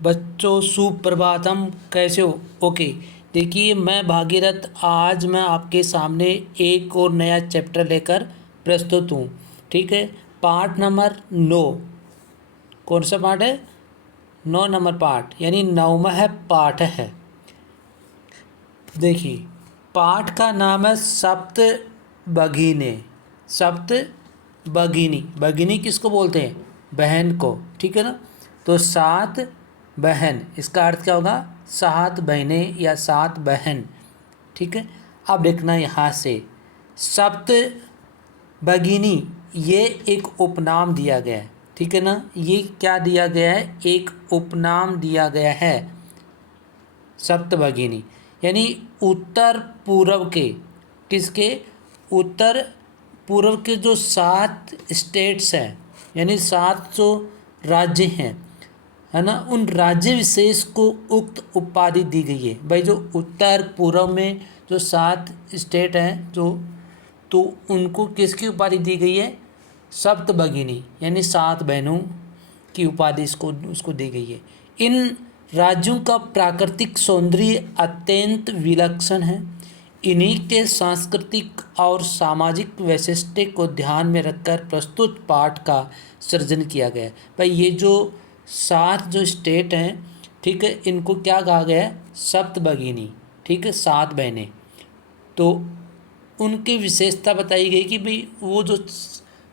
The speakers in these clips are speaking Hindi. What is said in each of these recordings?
बच्चों सुप्रभातम, कैसे हो? ओके। देखिए, मैं भागीरथ आज मैं आपके सामने एक और नया चैप्टर लेकर प्रस्तुत हूँ। ठीक है। पाठ नंबर 9। कौन सा पाठ है? 9 नंबर पाठ, यानी 9वां पाठ है। देखिए, पाठ का नाम है सप्त भगिनी। सप्त भगिनी, भगिनी किसको बोलते हैं? बहन को। ठीक है ना। तो 7 बहन, इसका अर्थ क्या होगा? 7 बहनें या 7 बहन। ठीक है। अब देखना यहाँ से, सप्त भगिनी ये एक उपनाम दिया गया है। ठीक है ना। ये क्या दिया गया है? एक उपनाम दिया गया है, सप्तभगिनी। यानी उत्तर पूर्व के, किसके? उत्तर पूर्व के जो 7 स्टेट्स हैं, यानी 7 जो राज्य हैं, है ना, उन राज्य विशेष को उक्त उपाधि दी गई है। भाई, जो उत्तर पूर्व में जो 7 स्टेट हैं, जो तो उनको किसकी उपाधि दी गई है? सप्तभगिनी, यानी 7 बहनों की उपाधि उसको दी गई है। इन राज्यों का प्राकृतिक सौंदर्य अत्यंत विलक्षण है। इन्हीं के सांस्कृतिक और सामाजिक वैशिष्ट्य को ध्यान में रखकर प्रस्तुत पाठ का सृजन किया गया है। भाई, ये जो 7 जो स्टेट हैं, ठीक है, इनको क्या कहा गया है? सप्तभगिनी। ठीक है, 7 बहनें। तो उनकी विशेषता बताई गई कि भाई वो जो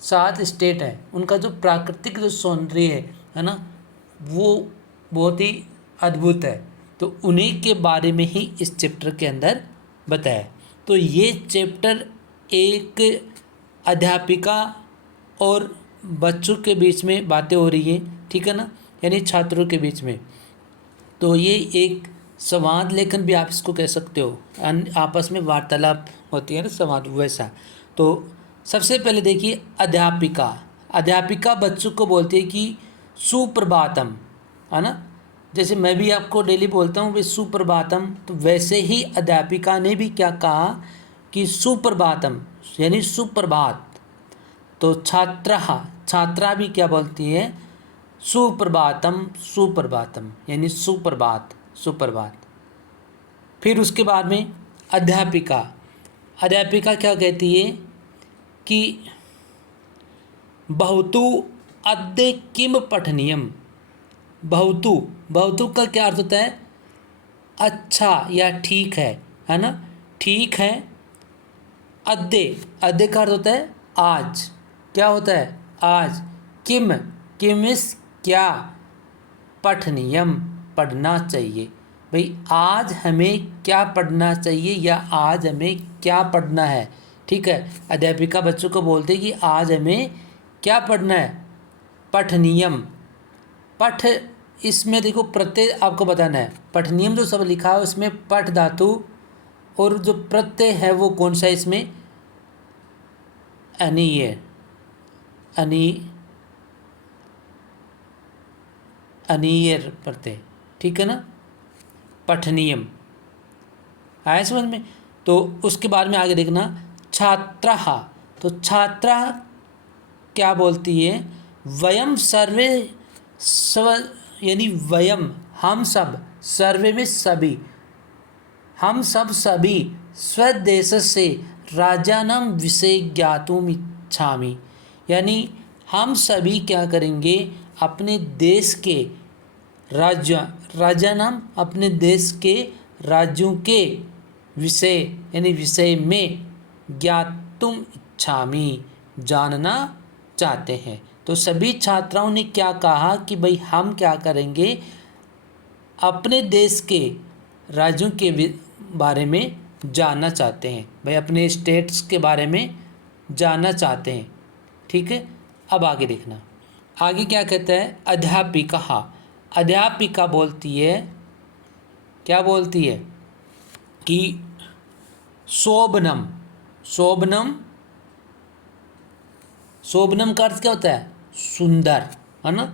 7 स्टेट हैं, उनका जो प्राकृतिक जो सौंदर्य है ना, वो बहुत ही अद्भुत है। तो उन्हीं के बारे में ही इस चैप्टर के अंदर बताया। तो ये चैप्टर एक अध्यापिका और बच्चों के बीच में बातें हो रही हैं। ठीक है ना, यानी छात्रों के बीच में। तो ये एक संवाद लेखन भी आप इसको कह सकते हो, आपस में वार्तालाप होती है ना, संवाद वैसा। तो सबसे पहले देखिए, अध्यापिका। अध्यापिका बच्चों को बोलती है कि सुप्रभातम, है ना। जैसे मैं भी आपको डेली बोलता हूँ भाई सुप्रभातम, तो वैसे ही अध्यापिका ने भी क्या कहा कि सुप्रभातम, यानी सुप्रभात। तो छात्रा भी क्या बोलती है? सुप्रभातम, सुप्रभातम, यानी सुप्रभात, सुप्रभात। फिर उसके बाद में अध्यापिका। अध्यापिका क्या कहती है कि बहुतु अद्य किम पठनीयम। बहुतु, बहुतु का क्या अर्थ होता है? अच्छा या ठीक है ना, ठीक है। अद्य, अद्य का अर्थ होता है आज। क्या होता है? आज। किम, किमिस क्या, पठनीयम, पढ़ना चाहिए। भाई, आज हमें क्या पढ़ना चाहिए या आज हमें क्या पढ़ना है। ठीक है। अध्यापिका बच्चों को बोलते हैं कि आज हमें क्या पढ़ना है? पठनीयम। पठ, इसमें देखो प्रत्यय आपको बताना है। पठनीयम जो सब लिखा है उसमें पठ धातु और जो प्रत्यय है वो कौन सा है इसमें? अनीय, अनीयर प्रत्यय। ठीक है ना। पठनीयम आया समझ में। तो उसके बाद में आगे देखना, छात्रा। तो छात्रा क्या बोलती है? वयम सर्वे यानी वयम, हम सब, सर्वे में सभी, हम सब सभी स्वदेश से राजानम विषय ज्ञातुम इच्छामि। यानी हम सभी क्या करेंगे? अपने देश के राजा नाम, अपने देश के राज्यों के विषय, यानी विषय में ज्ञातुम इच्छामि, जानना चाहते हैं। तो सभी छात्राओं ने क्या कहा कि भाई हम क्या करेंगे? अपने देश के राज्यों के बारे में जानना चाहते हैं। भाई, अपने स्टेट्स के बारे में जानना चाहते हैं। ठीक है। अब आगे देखना, आगे क्या कहता है? अध्यापिका। अध्यापिका बोलती है, क्या बोलती है कि शोभनम। शोभनम, शोभनम का अर्थ क्या होता है? सुंदर, है ना।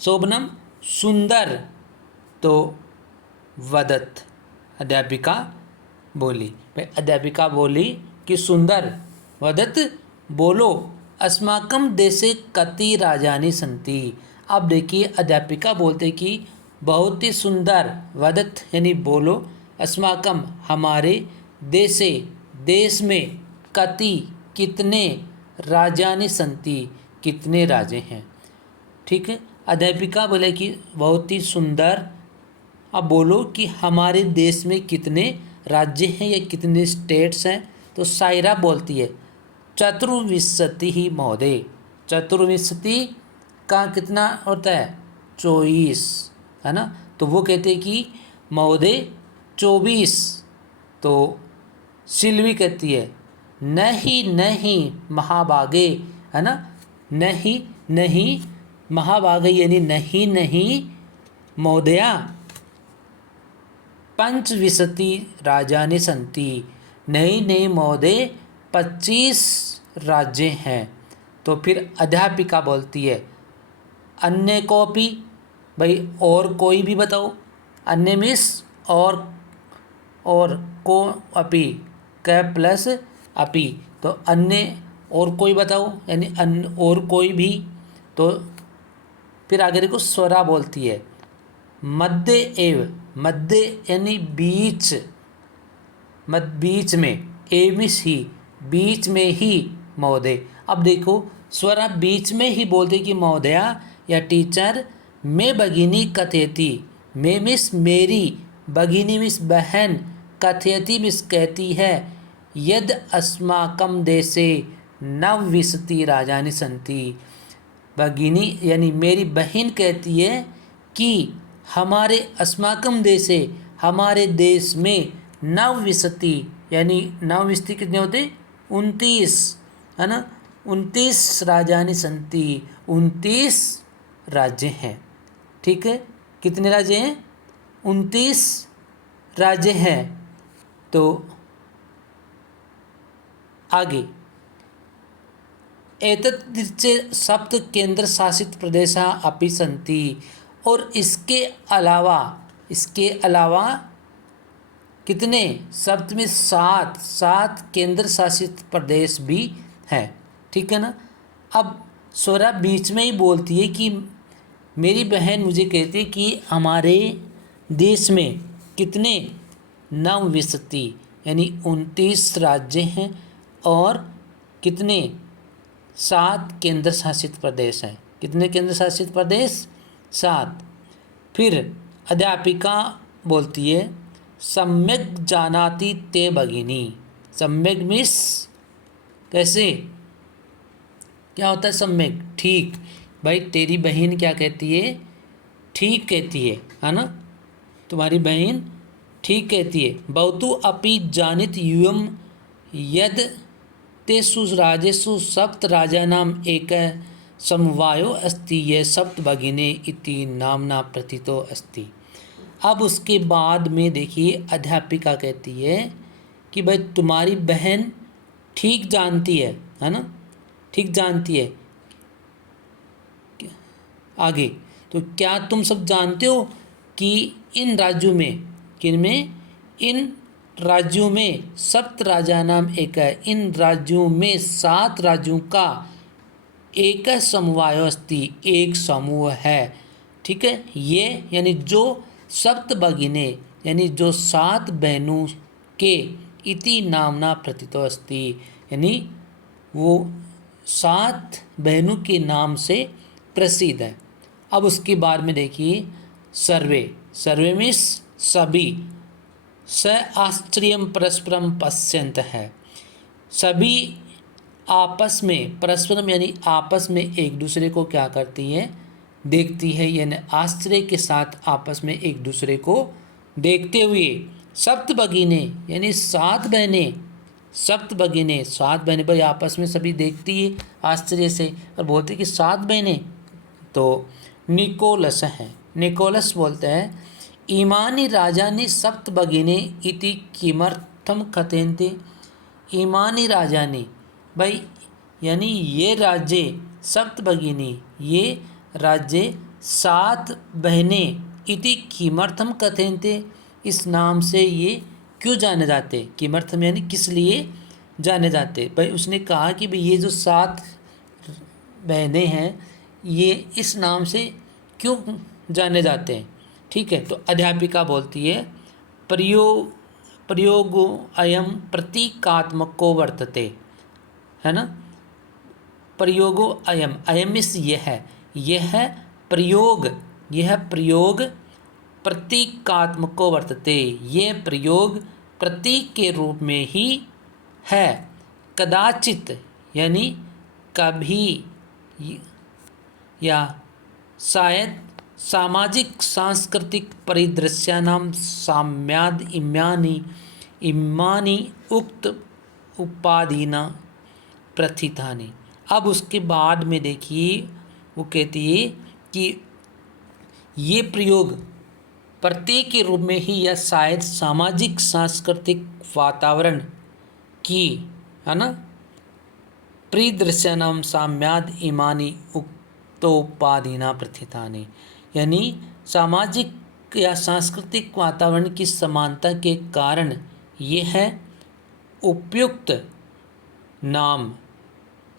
शोभनम, सुंदर। तो वदत, अध्यापिका बोली। भाई, अध्यापिका बोली कि सुंदर, वदत, बोलो, अस्माकं देशे कति राजानी सन्ति। अब देखिए, अध्यापिका बोलते कि बहुत ही सुंदर, वदत यानी बोलो, अस्माकम हमारे, देशे देश में, कति कितने, राजानि संति कितने राजे हैं। ठीक है, अध्यापिका बोले कि बहुत ही सुंदर, अब बोलो कि हमारे देश में कितने राज्य हैं या कितने स्टेट्स हैं। तो सायरा बोलती है चतुर्विंशति ही महोदय। चतुर्विंशति का कितना होता है? 24, है ना। तो वो कहते हैं कि महोदय 24। तो सिल्वी कहती है नहीं नहीं महाभागे, है ना। नहीं नहीं महाभागे यानी नहीं नहीं महोदया, पंचविंशति राजानि संति, नहीं नहीं महोदय 25 राज्य हैं। तो फिर अध्यापिका बोलती है अन्य कोपी, भाई और कोई भी बताओ। अन्य मिस और को अपी, क प्लस अपी, तो अन्य और कोई बताओ, यानी अन्य और कोई भी। तो फिर आगे देखो स्वरा बोलती है मध्य एव, मध्य यानी बीच, बीच में, एवमिस ही बीच में ही महोदय। अब देखो स्वरा बीच में ही बोलते कि महोदया या टीचर, मैं भगिनी कथयति, मैं मिस मेरी, भगिनी मिस बहन, कथयति मिस कहती है, यद अस्माकम देशे नवविंशति राजानि संति, भगिनी यानी मेरी बहन कहती है कि हमारे अस्माकम देशे हमारे देश में नवविंशति यानी नवविंशति कितने होते? 29, है ना। 29 राजानि संति, 29 राज्य हैं। ठीक है, कितने राज्य हैं? 29 राज्य हैं। तो आगे एतद्दिचे सप्त केंद्र शासित प्रदेशा अपि सन्ति, और इसके अलावा कितने? सप्त में 7 केंद्र शासित प्रदेश भी हैं। ठीक है ना। अब स्वरा बीच में ही बोलती है कि मेरी बहन मुझे कहती है कि हमारे देश में कितने? नवविंशति यानी 29 राज्य हैं और कितने? 7 केंद्र शासित प्रदेश हैं। कितने केंद्र शासित प्रदेश? 7। फिर अध्यापिका बोलती है सम्यक जानाति ते भगिनी। सम्यक मिस कैसे, क्या होता है सम्यक? ठीक। भाई तेरी बहन क्या कहती है? ठीक कहती है ना। तुम्हारी बहन ठीक कहती है। बहुतु अपि जानित यूयम यद तेषु राजेषु सप्त राजानाम एक समवायो अस्ति ये सप्त भगिने इति नामना प्रथितो अस्ति। अब उसके बाद में देखिए अध्यापिका कहती है कि भाई तुम्हारी बहन ठीक जानती है ना, ठीक जानती है। आगे तो क्या तुम सब जानते हो कि इन राज्यों में, किन में? इन राज्यों में सप्त राजा नाम एक है, इन राज्यों में 7 राज्यों का एक समवाय अस्ति, एक समूह है। ठीक है, ये यानी जो सप्त भगिने यानी जो 7 बहनों के इति नामना प्रथितो अस्ति, यानी वो 7 बहनों के नाम से प्रसिद्ध है। अब उसके बाद में देखिए सर्वे में सभी, स आश्चर्यम परस्परम पश्यन्त है, सभी आपस में, परस्परम यानी आपस में एक दूसरे को क्या करती है? देखती है, यानी आश्चर्य के साथ आपस में एक दूसरे को देखते हुए। सप्त भगिने यानी 7 बहनें, सप्त भगिने 7 बहनें भाई आपस में सभी देखती है आश्चर्य से और बोलती कि 7 बहनें। तो निकोलस है, निकोलस बोलते हैं इमानी राजानी सप्त भगिने इति किमर्थम कथयन्ते। इमानी राजानी भाई यानी ये राज्य सप्त भगिनी, ये राज्य 7 बहनें इति किमर्थम कथयन्ते, इस नाम से ये क्यों जाने जाते? किमर्थम यानी किस लिए जाने जाते। भाई उसने कहा कि भाई ये जो 7 बहनें हैं ये इस नाम से क्यों जाने जाते हैं? ठीक है। तो अध्यापिका बोलती है प्रयोगो अयम प्रतीकात्मको वर्तते, है ना। प्रयोगो अयम, अयम इस यह प्रयोग, यह प्रयोग प्रतीकात्मको वर्तते, यह प्रयोग प्रतीक के रूप में ही है। कदाचित यानी कभी या शायद सामाजिक सांस्कृतिक परिदृश्यानां साम्याद इमानी उक्त उपाधिना प्रथितानि। अब उसके बाद में देखिए वो कहती है कि ये प्रयोग प्रतीक के रूप में ही या शायद सामाजिक सांस्कृतिक वातावरण की, है ना, परिदृश्यानां साम्याद इमानी उक्तोपाधिना प्रथितानि, यानी सामाजिक या सांस्कृतिक वातावरण की समानता के कारण यह उपयुक्त नाम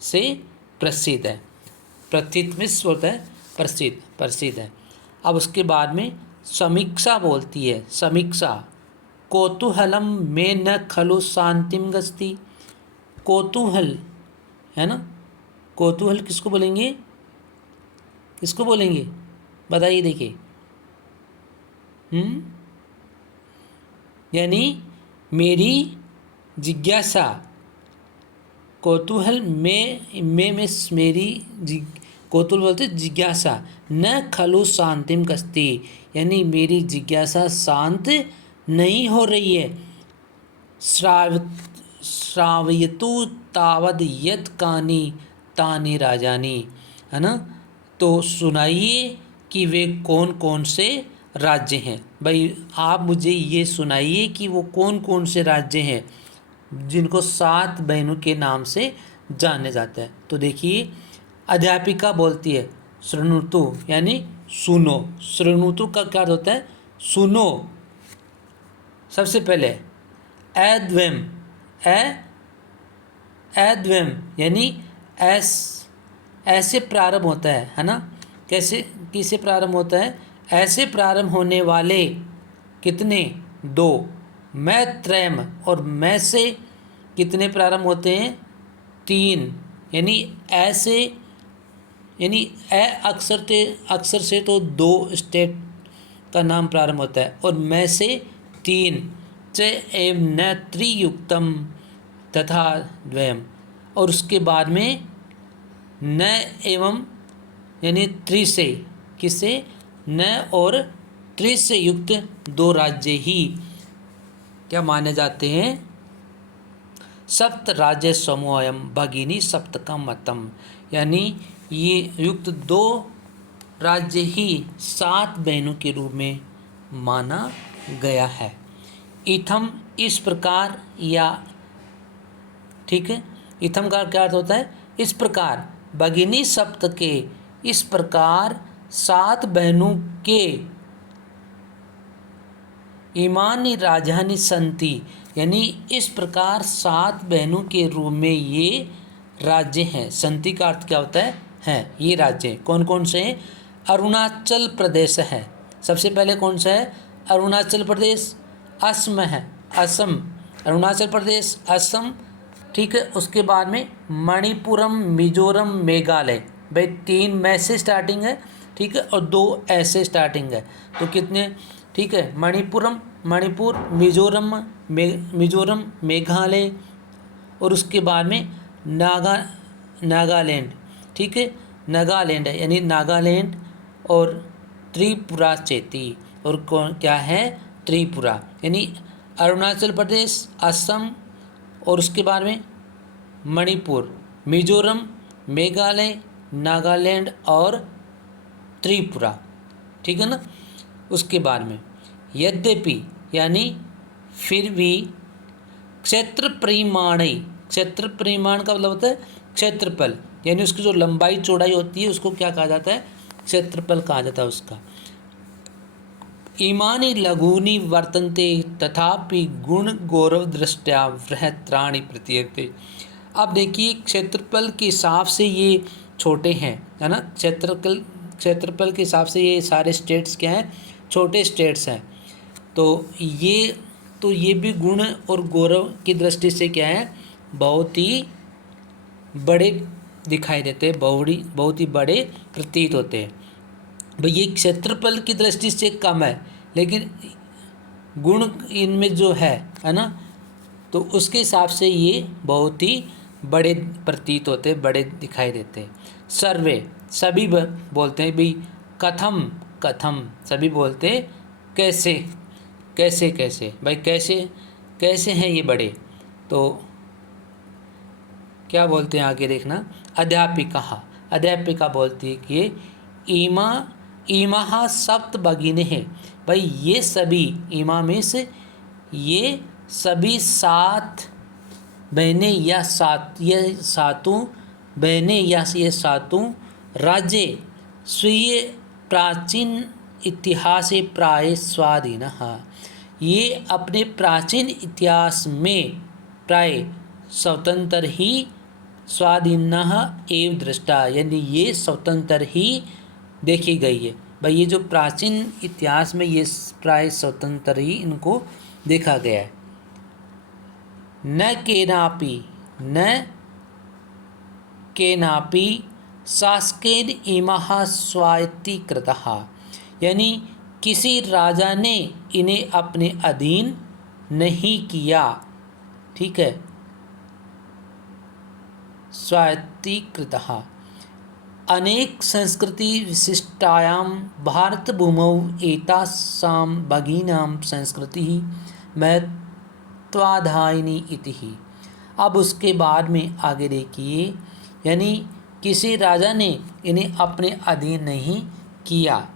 से प्रसिद्ध है। प्रथित में होता है प्रसिद्ध है। अब उसके बाद में समीक्षा बोलती है, समीक्षा कौतूहलम में न खलु शांतिम गस्ती। कौतूहल, है ना, कौतूहल किसको बोलेंगे, किसको बोलेंगे बताइए। देखिए यानी मेरी जिज्ञासा, कौतूहल में मेरी कौतूहल बोलते जिज्ञासा, न खलु शांतिम कस्ती, यानी मेरी जिज्ञासा शांत नहीं हो रही है। श्रावयतु तावद यत् कानि तानि राजानी, है ना, तो सुनाइए कि वे कौन कौन से राज्य हैं। भाई आप मुझे ये सुनाइए कि वो कौन कौन से राज्य हैं जिनको 7 बहनों के नाम से जाने जाता है। तो देखिए अध्यापिका बोलती है शृणुतु, यानी सुनो। शृणुतु का क्या अर्थ होता है, सुनो। सबसे पहले अद्वयम, अद्वयम यानी ऐसे प्रारंभ होता है ना। किसे प्रारंभ होता है, ऐसे प्रारंभ होने वाले कितने, 2। मैं त्रयम, और मैं से कितने प्रारंभ होते हैं, 3। यानी ऐसे, यानी अक्षर से तो 2 स्टेट का नाम प्रारंभ होता है, और मैं से 3। च एवं न त्रियुक्तम तथा द्वयम, और उसके बाद में न एवं यानी 3 से, किसे, न और 3 से युक्त 2 राज्य ही क्या माने जाते हैं, सप्त राज्य समूहम भगिनी सप्तकम मतम, यानी ये युक्त 2 राज्य ही 7 बहनों के रूप में माना गया है। इथम इस प्रकार, या ठीक है, इथम का क्या अर्थ होता है, इस प्रकार, भगिनी सप्त के इस प्रकार 7 बहनों के ईमानी राजधानी संति, यानी इस प्रकार 7 बहनों के रूप में ये राज्य हैं। संति का अर्थ क्या होता है ये राज्य कौन कौन से हैं, अरुणाचल प्रदेश है सबसे पहले, कौन सा है, अरुणाचल प्रदेश, असम है, असम, अरुणाचल प्रदेश, असम, ठीक है। उसके बाद में मणिपुरम, मिजोरम, मेघालय, भाई 3 में से स्टार्टिंग है, ठीक है, और 2 ऐसे स्टार्टिंग है, तो कितने, ठीक है, मणिपुर, मिजोरम, मेघालय, और उसके बाद में नागालैंड, ठीक है, नागालैंड है, यानी नागालैंड, और त्रिपुरा चेती, और कौन क्या है, त्रिपुरा, यानी अरुणाचल प्रदेश, असम, और उसके बाद में मणिपुर, मिजोरम, मेघालय, नागालैंड और त्रिपुरा, ठीक है ना। उसके बाद में यद्यपि, यानी फिर भी, क्षेत्र परिमाण का मतलब होता है क्षेत्रफल, यानी उसकी जो लंबाई चौड़ाई होती है उसको क्या कहा जाता है, क्षेत्रफल कहा जाता है उसका। इमानी लघूनि वर्तन्ते तथापि गुण गौरव दृष्टया बृहत्राणि प्रतीयते। अब देखिए क्षेत्रफल के हिसाब से ये छोटे हैं, है ना, क्षेत्रफल के हिसाब से ये सारे स्टेट्स क्या हैं, छोटे स्टेट्स हैं। तो ये भी गुण और गौरव की दृष्टि से क्या है, बहुत ही बड़े दिखाई देते हैं, बहुत ही बड़े प्रतीत होते हैं। भाई ये क्षेत्रफल की दृष्टि से कम है, लेकिन गुण इनमें जो है ना, तो उसके हिसाब से ये बहुत ही बड़े प्रतीत होते हैं, बड़े दिखाई देते हैं। सर्वे सभी बोलते हैं भाई, कथम कथम सभी बोलते हैं कैसे कैसे कैसे, भाई कैसे कैसे हैं ये बड़े। तो क्या बोलते हैं आगे देखना, अध्यापिका बोलती है कि ईमा ईमा सप्त भगिनी है, भाई ये सभी, ईमा में से ये सभी 7 बहनें या ये सातों बहनें या ये सातों राज्य स्वीय प्राचीन इतिहास प्राय स्वाधीन, ये अपने प्राचीन इतिहास में प्राय स्वतंत्र ही स्वाधीन एवं दृष्टा, यानी ये स्वतंत्र ही देखी गई है। भाई ये जो प्राचीन इतिहास में ये प्राय स्वतंत्र ही इनको देखा गया है। न केनापि शासकेन इमः स्वायत्तीकृतः, यानी किसी राजा ने इन्हें अपने अधीन नहीं किया, ठीक है, स्वायत्तीकृतः। अनेक संस्कृति विशिष्टायां भारतभूमौ एतासां भगीनां संस्कृतिः महत्वाधायिनी इति। अब उसके बाद में आगे देखिए, यानी किसी राजा ने इन्हें अपने अधीन नहीं किया,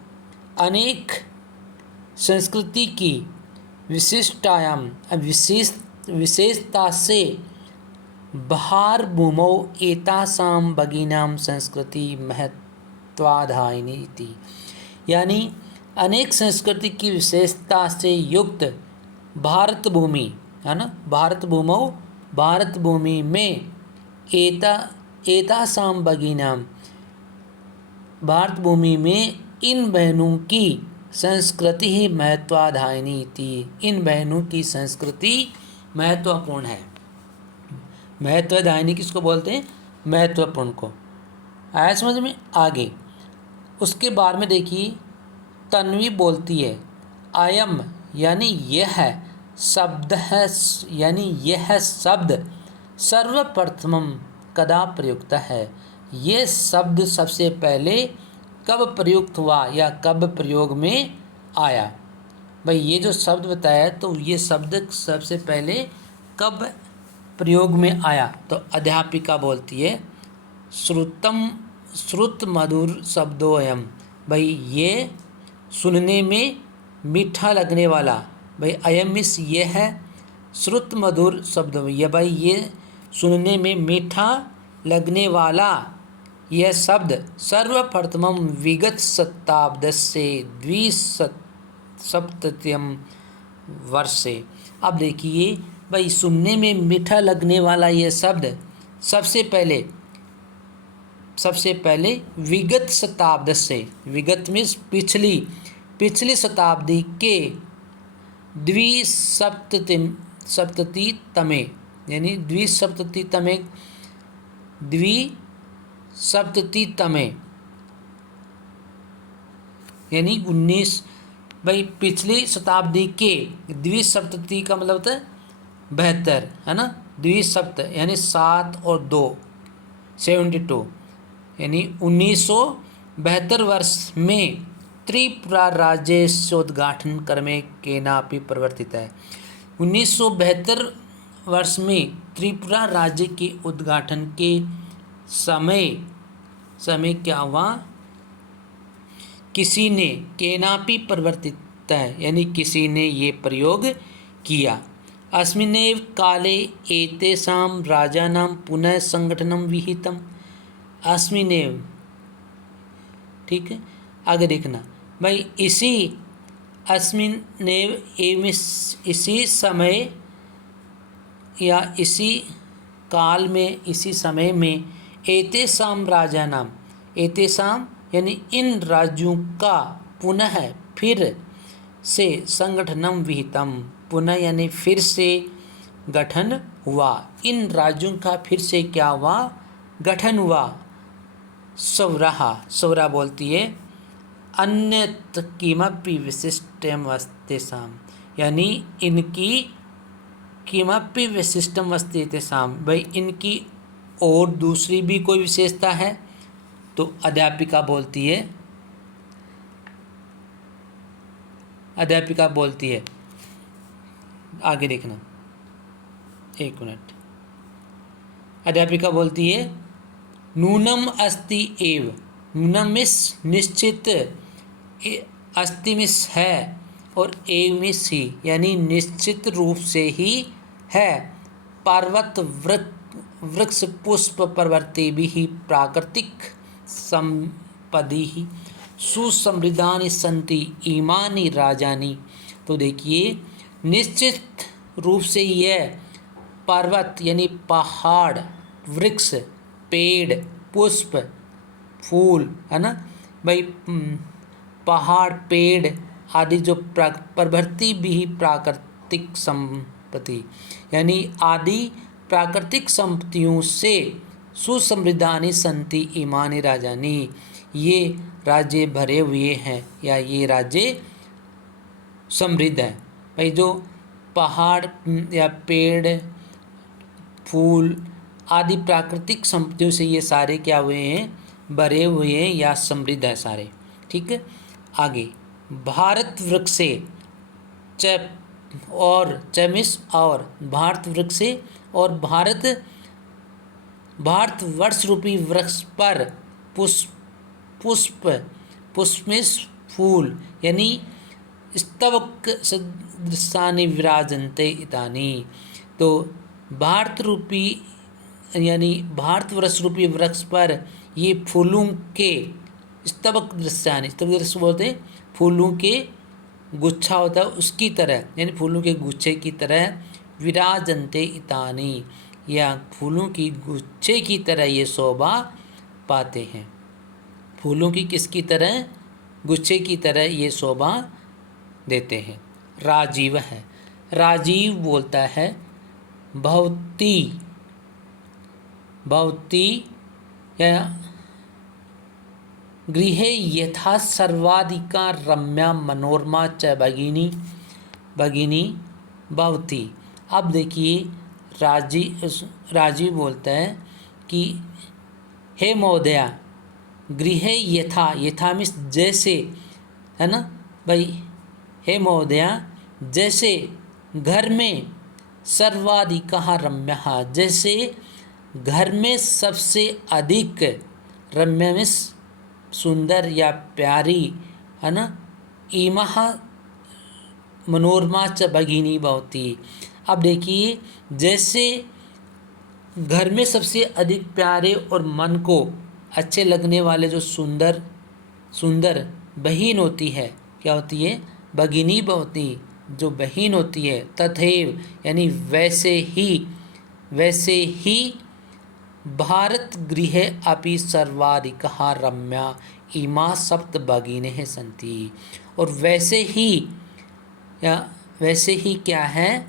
अनेक संस्कृति की विशिष्टायाम विशेषता से बाहर भूमौ एतासां भगीनां संस्कृति महत्वाधायिनी इति, यानी अनेक संस्कृति की विशेषता से युक्त भारत भूमि है ना, भारत भूमि में एतासां भगीनां, भारत भूमि में इन बहनों की संस्कृति ही महत्वाधायिनी थी, इन बहनों की संस्कृति महत्वपूर्ण है। महत्वधायिनी किसको बोलते हैं, महत्वपूर्ण को। आया समझ में आगे। उसके बाद में देखिए तन्वी बोलती है अयम, यानी यह शब्द है, यानी यह शब्द सर्वप्रथमम कदा प्रयुक्त है, ये शब्द सबसे पहले कब प्रयुक्त हुआ या कब प्रयोग में आया। भाई ये जो शब्द बताया तो ये शब्द सबसे पहले कब प्रयोग में आया, तो अध्यापिका बोलती है श्रुत मधुर शब्दोयम, भाई ये सुनने में मीठा लगने वाला, भाई अयम इस ये है, श्रुत मधुर शब्द, ये भाई ये सुनने में मीठा लगने वाला यह शब्द सर्वप्रथमम विगत शताब्दस्य द्विसप्ततितम वर्षे। अब देखिए भाई सुनने में मीठा लगने वाला यह शब्द सबसे पहले विगत शताब्दस्य, विगत में पिछली शताब्दी के द्विसप्ततितमे, यानी द्विसप्ततितमे यानी 19, भाई पिछली शताब्दी के द्विसप्तति का मतलब होता है 72, है ना, द्विसप्त यानी 7 और 2 72, यानी 1972 वर्ष में त्रिपुरा राज्य उद्घाटन क्रमे केनापि परिवर्तित है। 1972 वर्ष में त्रिपुरा राज्य के उद्घाटन के समय क्या हुआ, किसी ने केनापि परिवर्तित है, यानी किसी ने ये प्रयोग किया। अस्मिन्नेव काले एतेषां राजानां पुनः संगठनं विहितम्, अस्मिन्नेव, ठीक है, आगे देखना भाई अस्मिन्नेव एवं इसी समय या इसी काल में, इसी समय में एतेषां राजानां, एतेषां यानी इन राज्यों का पुनः फिर से संगठनम विहितम, पुनः यानी फिर से गठन हुआ। इन राज्यों का फिर से क्या हुआ, गठन हुआ। सौरा बोलती है अन्यत किमपि विशिष्टम अस्तेषां, यानी इनकी किमपि विशिष्टम अस्ति तेषां, भाई इनकी और दूसरी भी कोई विशेषता है। तो अध्यापिका बोलती है आगे देखना, एक मिनट। अध्यापिका बोलती है नूनम अस्ति एव, नूनम मिस निश्चित, अस्ति मिस है, और एव मिस ही, यानी निश्चित रूप से ही है। पर्वत वृक्ष पुष्प पर्वते भी प्राकृतिक संपदि सुसमृद्धानि सन्ति इमानि राजानि। तो देखिए निश्चित रूप से यह पर्वत यानी पहाड़, वृक्ष, पेड़, पुष्प, फूल, है ना भाई, पहाड़, पेड़ आदि जो प्रवृत्ति भी प्राकृतिक संपत्ति, यानी आदि प्राकृतिक संपत्तियों से सुसमृद्धानि सन्ति इमानि राजानी, ये राज्य भरे हुए हैं या ये राज्य समृद्ध है। भाई जो पहाड़ या पेड़, फूल आदि प्राकृतिक संपत्तियों से ये सारे क्या हुए हैं, भरे हुए हैं या समृद्ध है सारे। ठीक है, आगे भारत वृक्षे और चमिस और भारत वृक्षे और भारत वर्ष रूपी वृक्ष पर पुष्पिस फूल, यानी स्तवक सदृशानि विराजन्ते इतानि। तो भारत रूपी यानी भारत वर्ष रूपी वृक्ष पर ये फूलों के स्तवक दृश्यानि, स्तवक दृश्य बोलते फूलों के गुच्छा होता है उसकी तरह, यानी फूलों के गुच्छे की तरह, विराजन्ते इतानि, या फूलों की गुच्छे की तरह ये शोभा पाते हैं। फूलों की किसकी तरह, गुच्छे की तरह ये शोभा देते हैं। राजीव है, राजीव बोलता है भवती या गृहे यथा सर्वाधिका रम्या मनोरमा च भगिनी भवती। अब देखिए राजीव बोलता है कि हे महोदया, गृहे यथा मीन्स जैसे, है ना भाई, हे महोदया जैसे घर में सर्वाधिका रम्या, जैसे घर में सबसे अधिक, रम्या मीन्स सुंदर या प्यारी, है ना, इमह मनोरमा च भगिनी भवती। अब देखिए जैसे घर में सबसे अधिक प्यारे और मन को अच्छे लगने वाले जो सुंदर बहन होती है, क्या होती है, भगिनी भवती, जो बहन होती है, तथैव यानी वैसे ही भारत गृह अपि सर्वाधिका रम्या इमा सप्त भगिनी सन्ति। और वैसे ही क्या है,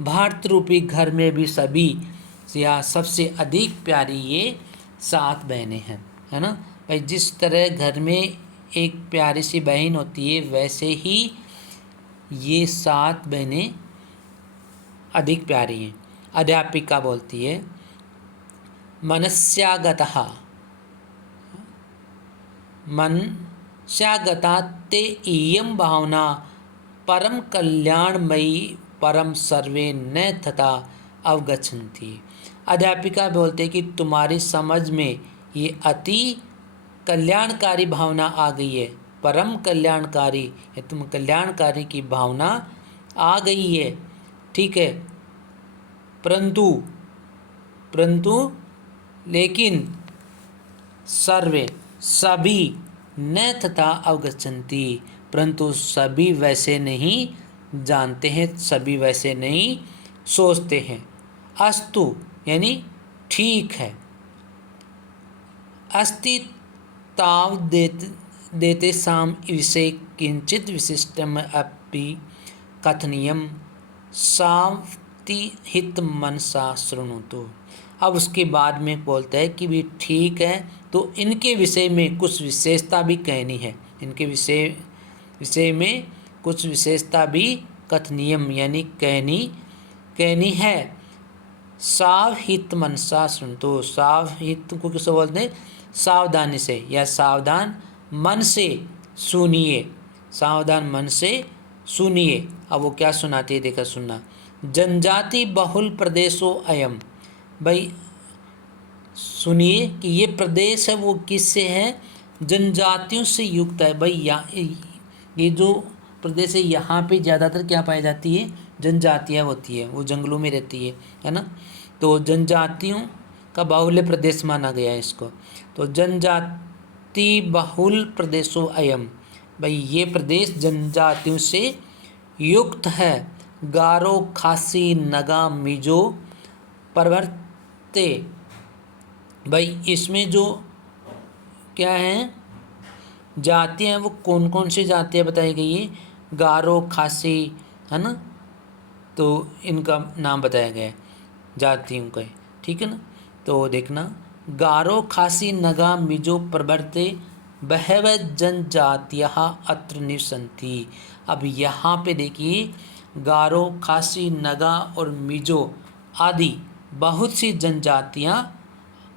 भारत रूपी घर में भी सभी या सबसे अधिक प्यारी ये 7 बहनें हैं, है ना भाई। जिस तरह घर में एक प्यारी सी बहन होती है, वैसे ही ये 7 बहनें अधिक प्यारी हैं। अध्यापिका बोलती है मनस्यागता ते इयं भावना परम कल्याणमयी परम सर्वे न तथा अवगच्छन्ति। अध्यापिका बोलते कि तुम्हारी समझ में ये अति कल्याणकारी भावना आ गई है, परम कल्याणकारी, तुम कल्याणकारी की भावना आ गई है, ठीक है। परंतु लेकिन सर्वे सभी न तथा अवगच्छन्ति, परंतु सभी वैसे नहीं जानते हैं, सभी वैसे नहीं सोचते हैं। अस्तु यानी ठीक है, अस्ति देते साम विषय किंचित विशिष्टम अपि कथनीयम सावति हित मनसा शृणुतु। अब उसके बाद में बोलता है कि भी ठीक है, तो इनके विषय में कुछ विशेषता भी कहनी है, इनके विषय में कुछ विशेषता भी कथनीयम यानी कहनी है। सावहित मनसा सुनतो, सावहित को किसको बोलते हैं? सावधानी से या सावधान मन से सुनिए, सावधान मन से सुनिए। अब वो क्या सुनाती है, देखा सुनना। जनजाति बहुल प्रदेशो अयम, भाई सुनिए कि ये प्रदेश है वो किससे है? जनजातियों से युक्त है। भाई ये जो प्रदेश है यहाँ पे ज़्यादातर क्या पाई जाती है? जनजातियाँ होती है, वो जंगलों में रहती है ना। तो जनजातियों का बाहुल्य प्रदेश माना गया है इसको। तो जनजाति बहुल प्रदेशो अयम, भाई ये प्रदेश जनजातियों से युक्त है। गारो, खासी, नगा, मिजो, परवर्ते, भाई इसमें जो क्या है जातियाँ हैं वो कौन कौन सी जातियाँ बताई गई है? गारो, खासी, है ना, तो इनका नाम बताया गया है जातियों का, ठीक है ना। तो देखना, गारो, खासी, नगा, मिजो, प्रवर्ते बहव जनजातियाः अत्र निवसन्ति। अब यहाँ पे देखिए, गारो, खासी, नगा और मिजो आदि बहुत सी जनजातियाँ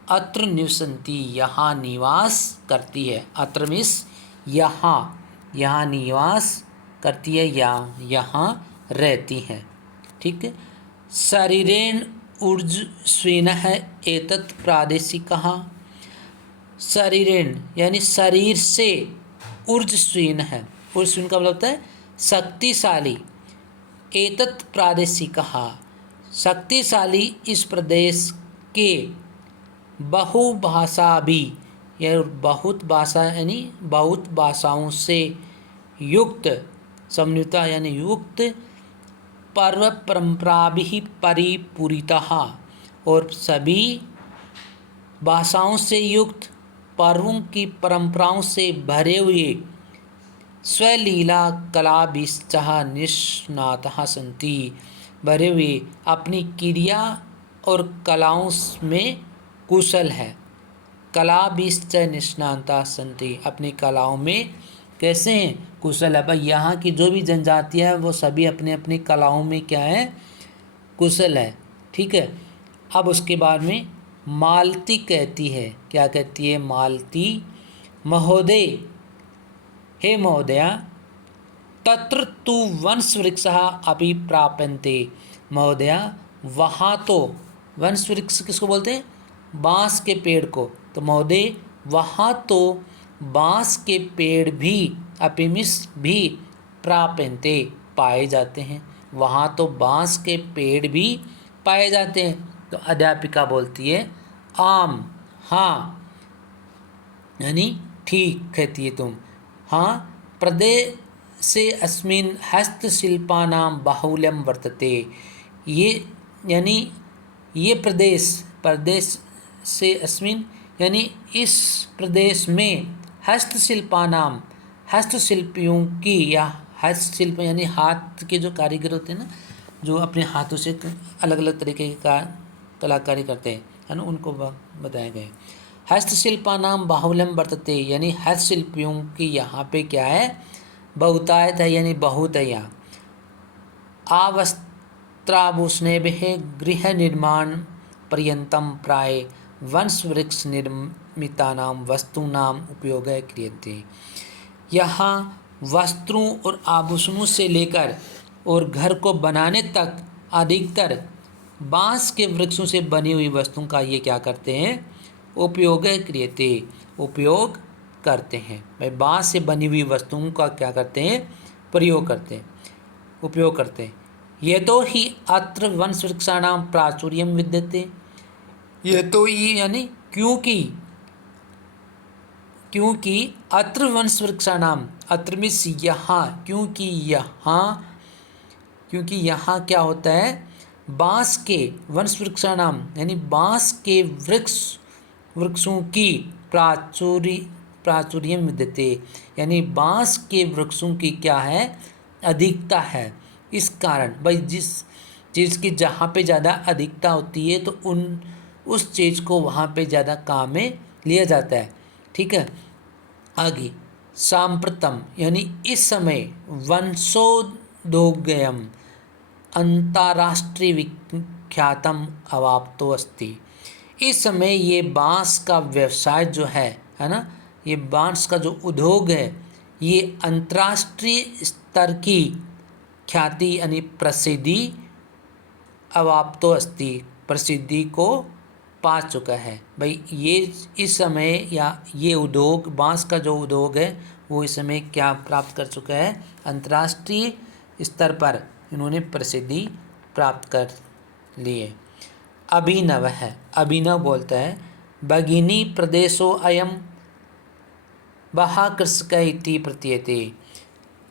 अत्र निवसन्ति, यहाँ निवास करती है। अत्र मीन्स यहाँ निवास करती है या यहाँ रहती हैं, ठीक है। शरीरेण ऊर्जस्विनः एतत् प्रादेशिकः, शरीरेण यानी शरीर से, ऊर्जस्विन है, ऊर्जस्विन का मतलब होता है शक्तिशाली। एतत् प्रादेशिकः, शक्तिशाली इस प्रदेश के, बहुभाषा भी, यह बहुत भाषा यानी बहुत भाषाओं से युक्त, समन्विता यानी युक्त, पर्व परंपरा भी परिपूरितः, और सभी भाषाओं से युक्त, पर्वों की परंपराओं से भरे हुए, स्वलीला कलाभिश्चः निष्णातः सन्ति, भरे हुए अपनी क्रिया और कलाओं में कुशल है। कलाभिश्च निष्णाता सन्ति, अपनी कलाओं में कैसे हैं? कुशल है। भाई यहाँ की जो भी जनजातियाँ हैं वो सभी अपने अपनी कलाओं में क्या है? कुशल है, ठीक है। अब उसके बाद में मालती कहती है, क्या कहती है मालती? महोदय, हे महोदया, तत्र तु वंश वृक्षः अपि प्राप्यन्ते, महोदया वहाँ तो, वंश वृक्ष किसको बोलते हैं? बाँस के पेड़ को। तो महोदय वहाँ तो बाँस के पेड़ भी, अपिमिस भी, प्राप्यन्ते पाए जाते हैं, वहाँ तो बाँस के पेड़ भी पाए जाते हैं। तो अध्यापिका बोलती है आम, हाँ, यानी ठीक कहती है तुम, हाँ, प्रदेशे अस्मिन् हस्तशिल्पानां बाहुल्यं वर्तते, ये यानी ये प्रदेश से अस्मिन् यानी इस प्रदेश में, हस्तशिल्पानां, हस्तशिल्पियों की, या हस्तशिल्प यानी हाथ के जो कारीगर होते हैं ना, जो अपने हाथों से अलग अलग तरीके का कलाकारी करते हैं, है ना, उनको बताया गया है। हस्तशिल्पानां बाहुल्यं वर्तते, यानी हस्तशिल्पियों की यहाँ पे क्या है? बहुतायत है, यानी बहुत है यहाँ। आवस्त्राभूषणेभ्यः गृह निर्माण पर्यन्तं प्राय वंश वृक्ष निर्मितानां वस्तूनां उपयोगः क्रियते, यहाँ वस्त्रों और आभूषणों से लेकर और घर को बनाने तक अधिकतर बाँस के वृक्षों से बनी हुई वस्तुओं का ये क्या करते हैं? उपयोग क्रियते, उपयोग करते हैं। भाई बाँस से बनी हुई वस्तुओं का क्या करते हैं? प्रयोग करते हैं, उपयोग करते हैं। ये तो ही अत्र वंश वृक्षाणां प्राचुर्यं विद्यते, ये तो ही यानी क्योंकि अत्र वंश वृक्षाणां, अत्र मीन्स यहाँ, क्योंकि यहाँ क्या होता है? बाँस के वंश वृक्षाणाम यानी बाँस के वृक्षों की प्राचुर्यम विद्यते, यानी बांस के वृक्षों की क्या है, अधिकता है। इस कारण भाई जिस चीज़ की जहाँ पे ज़्यादा अधिकता होती है तो उस चीज़ को वहाँ पे ज़्यादा काम में लिया जाता है। ठीक है, आगे सांप्रतम यानी इस समय वंशोद्योगयम अंतर्राष्ट्रीय विख्यातम अवाप्तो अस्ति। इस समय ये बांस का व्यवसाय जो है ना, ये बांस का जो उद्योग है ये अंतर्राष्ट्रीय स्तर की ख्याति यानी प्रसिद्धि अवाप्तो अस्ति, प्रसिद्धि को पा चुका है। भाई ये इस समय या ये उद्योग, बांस का जो उद्योग है वो इस समय क्या प्राप्त कर चुका है, अंतर्राष्ट्रीय स्तर पर इन्होंने प्रसिद्धि प्राप्त कर लिए। अभिनव है, अभिनव बोलता है भगिनी प्रदेशो अयम बहा कृषक इति प्रतीयते।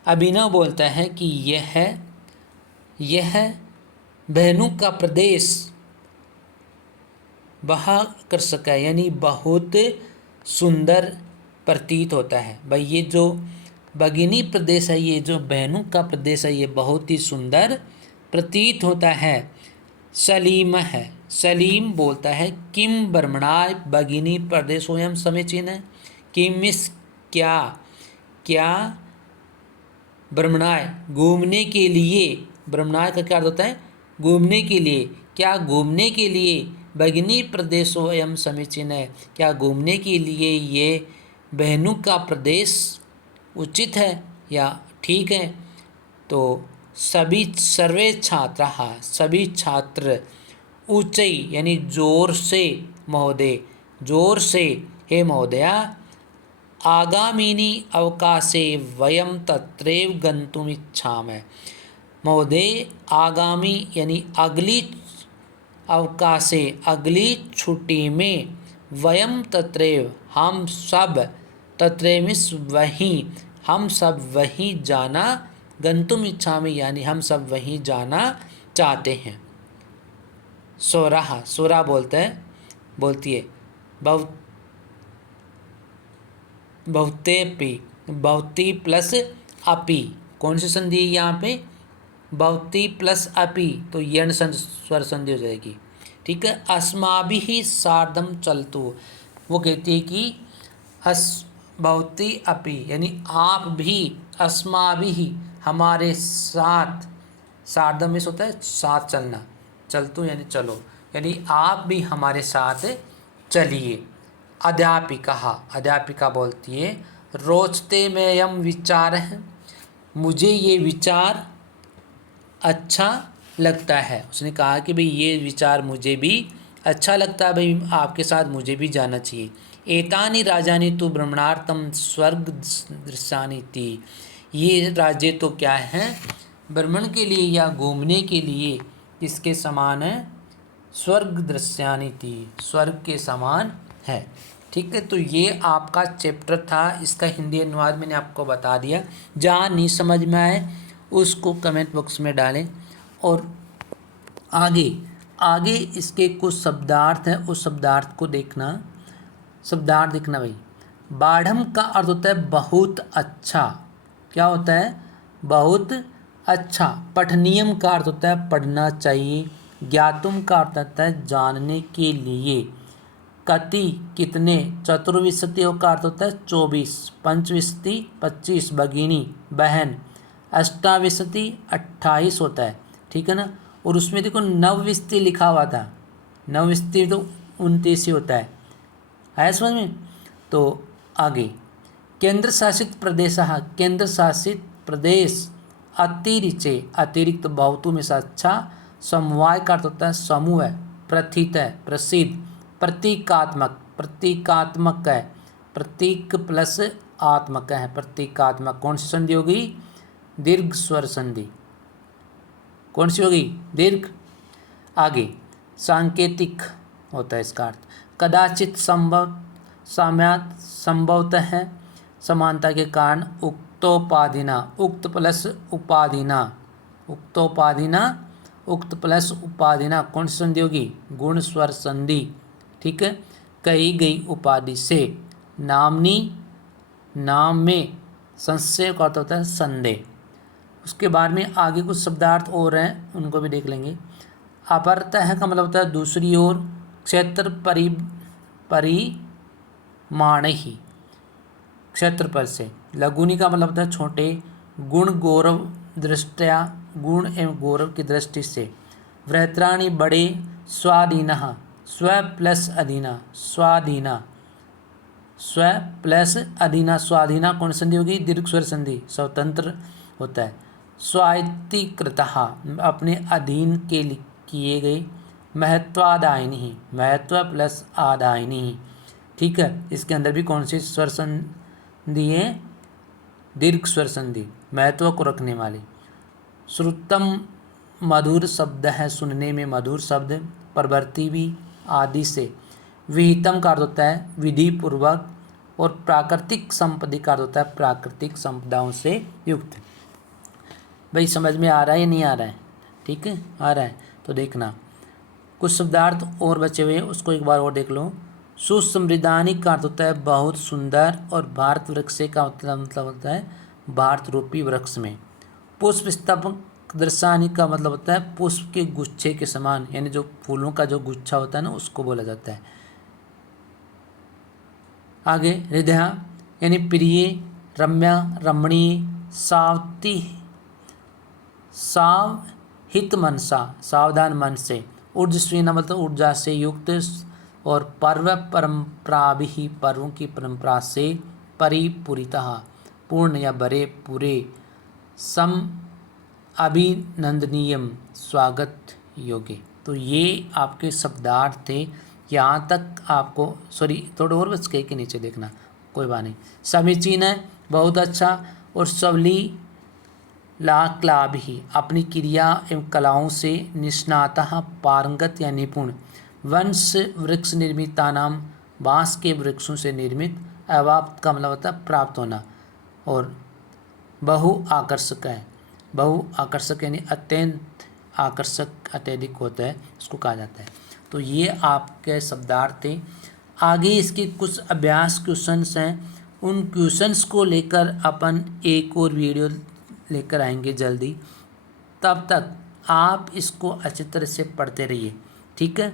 अभिनव बोलता है कि यह बहनों का प्रदेश बहा कृषक है, यानी बहुत सुंदर प्रतीत होता है। भाई ये जो भगिनी प्रदेश है, ये जो बहनों का प्रदेश है, ये बहुत ही सुंदर प्रतीत होता है। सलीम है, सलीम बोलता है किम ब्रह्मणाय भगिनी प्रदेशोयम समीचीन है। किम इस क्या, क्या ब्रह्मणाय घूमने के लिए, ब्रह्मणाय का क्या अर्थ होता है, घूमने के लिए, क्या घूमने के लिए भगिनी प्रदेशोयम समीचीन है, क्या घूमने के लिए ये बहनों का प्रदेश उचित है या ठीक है। तो सभी सर्वे छात्र, सभी छात्र ऊंचाई यानी जोर से महोदय, जोर से हे महोदया, आगामिनी अवकाशे वयम तत्रैव गन्तुम इच्छामः। महोदय आगामी यानी अगली अवकाशे, अगली छुट्टी में, वयम तत्रैव हम सब, तत्रैव वहीं, हम सब वहीं जाना, गंतुम इच्छामि यानी हम सब वहीं जाना चाहते हैं। सोराहा, सोरा बोलती है बहुतेपि, बहुती प्लस अपि, कौन सी संधि है यहाँ पे, बहुती प्लस अपि, तो यण स्वर संधि हो जाएगी। ठीक है, अस्माभिः सार्धम चलतु, वो कहती है कि बहुती अपि यानी आप भी, अस्माभिः हमारे साथ, सार्धम में होता है साथ चलना, चलतु यानी चलो, यानी आप भी हमारे साथ चलिए। अध्यापिका, अध्यापिका बोलती है रोचते में यम विचार है, मुझे ये विचार अच्छा लगता है। उसने कहा कि भाई ये विचार मुझे भी अच्छा लगता है, भाई आपके साथ मुझे भी जाना चाहिए। एतानि राजानि तो भ्रमणार्थम स्वर्ग दृश्यानि थी, ये राज्य तो क्या है, भ्रमण के लिए या घूमने के लिए किसके समान है, स्वर्ग दृश्यानि थी, स्वर्ग के समान है। ठीक है, तो ये आपका चैप्टर था, इसका हिंदी अनुवाद मैंने आपको बता दिया। जहाँ नहीं समझ में आए उसको कमेंट बॉक्स में डालें। और आगे इसके कुछ शब्दार्थ हैं, उस शब्दार्थ को देखना, शब्दार्थ देखना भाई। बाढ़म का अर्थ होता है बहुत अच्छा, क्या होता है, बहुत अच्छा। पठनीयम का अर्थ होता है पढ़ना चाहिए। ज्ञातुम का अर्थ होता है जानने के लिए। कति कितने, चतुर्विंशति का अर्थ होता है 24, पंचविंशति 25, भगिनी बहन, अष्टाविंशति 28 होता है। ठीक है ना, और उसमें देखो नवविंशति लिखा हुआ था, नवविंशति तो 29 ही होता है समझ में। तो आगे केंद्र शासित प्रदेश, केंद्र शासित प्रदेश, अतिरिचे अतिरिक्त बहुतों में से अच्छा। समवाय का अर्थ होता है समूह है, प्रथित है प्रसिद्ध। प्रतीकात्मक, प्रतीकात्मक है, प्रतीक प्लस आत्मक है, प्रतीकात्मक। कौन सी संधि होगी, दीर्घ स्वर संधि, कौन सी होगी, दीर्घ। आगे सांकेतिक होता है इसका अर्थ कदाचित, संभव, साम्यात, संभवतः है, समानता के कारण। उक्तोपाधिना, उक्त प्लस उपाधिना, उक्तोपाधिना, उक्त प्लस उपाधिना, कौन सी संधि होगी, गुण स्वर संधि। ठीक है, कही गई उपाधि से। नामनी नाम में संशय का अर्थ होता है संदेह। उसके बाद में आगे कुछ शब्दार्थ और हैं, उनको भी देख लेंगे। अपरतः का मतलब होता है दूसरी ओर, क्षेत्र परिमाण ही, क्षेत्रफल से। लघुनी का मतलब होता है छोटे, गुण गौरव दृष्टया, गुण एवं गौरव की दृष्टि से। वृत्राणि बड़े, स्वाधीनः स्व प्लस अधीना, स्वाधीना स्व प्लस अधीना, स्वाधीना कौन संधि होगी, दीर्घ स्वर संधि, स्वतंत्र होता है। स्वायत्तीकृतः अपने अधीन के किए गए। महत्वादायिनी, महत्व प्लस आदायिनी, ठीक है। इसके अंदर भी कौन सी स्वर संधि है, दीर्घ स्वर संधि, महत्व को रखने वाली। श्रुतम मधुर शब्द है, सुनने में मधुर शब्द। प्रवृत्ति भी आदि से। विहितम का अर्थ होता है विधि पूर्वक, और प्राकृतिक संपत्ति का अर्थ होता है प्राकृतिक संपदाओं से युक्त। भाई समझ में आ रहा है या नहीं आ रहा है, ठीक है, आ रहा है तो देखना। कुछ शब्दार्थ और बचे हुए हैं, उसको एक बार और देख लो। सुसमृद्धानी का अर्थ होता है बहुत सुंदर, और भारत वृक्ष का मतलब होता है भारत रूपी वृक्ष में। पुष्प स्तबक दृशानी का मतलब होता है पुष्प के गुच्छे के समान, यानी जो फूलों का जो गुच्छा होता है ना, उसको बोला जाता है। आगे हृदय यानी प्रिय, रम्या, रमणीय, सावती, सावहित मनसा, सावधान मन से। ऊर्जस्वीना मतलब ऊर्जा से युक्त, और पर्व परंपरा भी, पर्वों की परंपरा से। परिपूरितः पूर्ण या भरे पूरे। सम अभिनंदनीयम स्वागत योग्य। तो ये आपके शब्दार्थ थे। यहाँ तक आपको, सॉरी थोड़े और बच गए के नीचे देखना, कोई बात नहीं। समीचीन है, बहुत अच्छा। और सबली लाक्लाभि अपनी क्रिया एवं कलाओं से निष्णातः पारंगत या निपुण। वंश वृक्ष निर्मिता नाम बाँस के वृक्षों से निर्मित। अवाप्त का मतलब होता है प्राप्त होना। और बहु आकर्षक है, बहु आकर्षक यानी अत्यंत आकर्षक, अत्यधिक होता है, उसको कहा जाता है। तो ये आपके शब्दार्थ थे। आगे इसके कुछ अभ्यास क्वेश्चंस हैं, उन क्वेश्चंस को लेकर अपन एक और वीडियो लेकर आएंगे जल्दी। तब तक आप इसको अच्छी तरह से पढ़ते रहिए, ठीक है,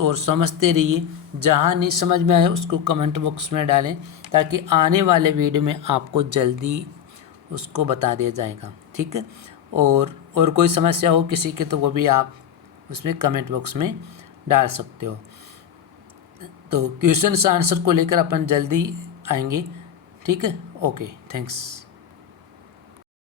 और समझते रहिए। जहाँ नहीं समझ में आए उसको कमेंट बॉक्स में डालें, ताकि आने वाले वीडियो में आपको जल्दी उसको बता दिया जाएगा, ठीक है। और कोई समस्या हो किसी के, तो वो भी आप उसमें कमेंट बॉक्स में डाल सकते हो। तो क्वेश्चन आंसर को लेकर अपन जल्दी आएंगे, ठीक है। Okay, thanks.